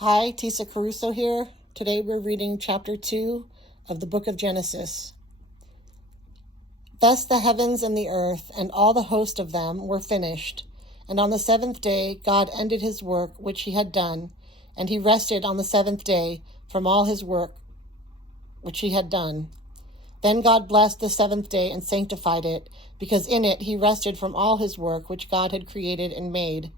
Hi, Tisa Caruso here. Today we're reading chapter 2 of the book of Genesis. Thus the heavens and the earth and all the host of them were finished. And on the seventh day God ended his work which he had done, and he rested on the seventh day from all his work which he had done. Then God blessed the seventh day and sanctified it, because in it he rested from all his work which God had created and made.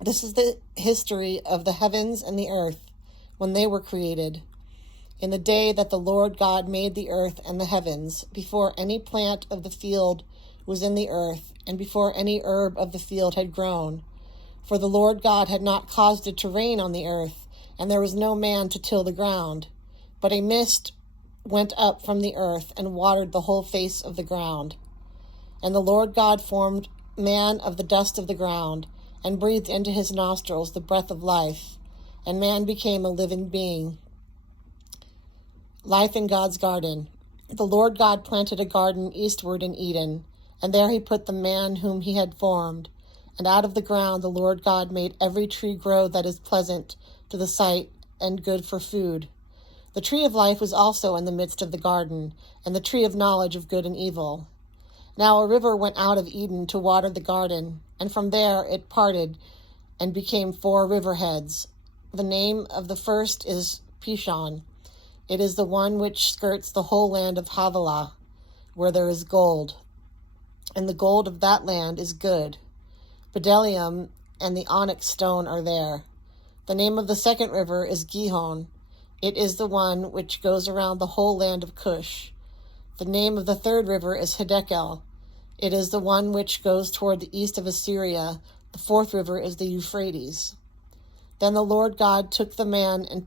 This is the history of the heavens and the earth when they were created. In the day that the Lord God made the earth and the heavens, before any plant of the field was in the earth, and before any herb of the field had grown. For the Lord God had not caused it to rain on the earth, and there was no man to till the ground. But a mist went up from the earth and watered the whole face of the ground. And the Lord God formed man of the dust of the ground, and breathed into his nostrils the breath of life, and man became a living being. Life in God's garden. The Lord God planted a garden eastward in Eden, and there he put the man whom he had formed. And out of the ground the Lord God made every tree grow that is pleasant to the sight and good for food. The tree of life was also in the midst of the garden, and the tree of knowledge of good and evil. Now a river went out of Eden to water the garden, and from there it parted and became 4 riverheads. The name of the first is Pishon. It is the one which skirts the whole land of Havilah, where there is gold. And the gold of that land is good. Bdellium and the onyx stone are there. The name of the second river is Gihon. It is the one which goes around the whole land of Cush. The name of the third river is Hiddekel. It is the one which goes toward the east of Assyria. The fourth river is the Euphrates. Then the Lord God took the man and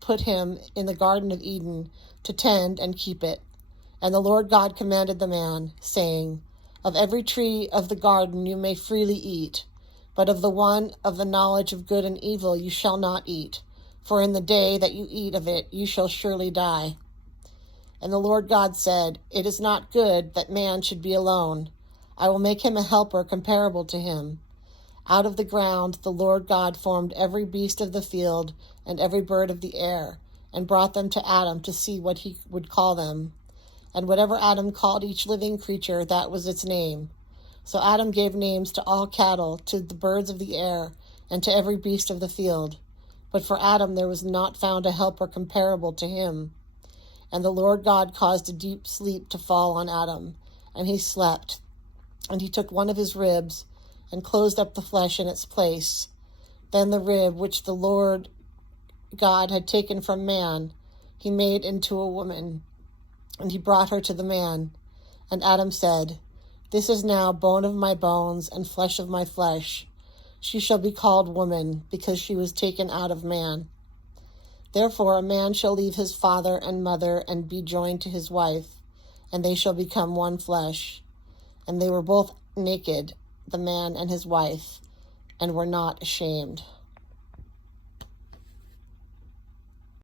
put him in the Garden of Eden to tend and keep it. And the Lord God commanded the man, saying, Of every tree of the garden you may freely eat, but of the one of the knowledge of good and evil you shall not eat, for in the day that you eat of it you shall surely die. And the Lord God said, It is not good that man should be alone. I will make him a helper comparable to him. Out of the ground the Lord God formed every beast of the field and every bird of the air, and brought them to Adam to see what he would call them. And whatever Adam called each living creature, that was its name. So Adam gave names to all cattle, to the birds of the air, and to every beast of the field. But for Adam there was not found a helper comparable to him. And the Lord God caused a deep sleep to fall on Adam, and he slept. And he took one of his ribs, and closed up the flesh in its place. Then the rib which the Lord God had taken from man, he made into a woman, and he brought her to the man. And Adam said, This is now bone of my bones and flesh of my flesh. She shall be called woman, because she was taken out of man. Therefore a man shall leave his father and mother and be joined to his wife, and they shall become one flesh. And they were both naked, the man and his wife, and were not ashamed.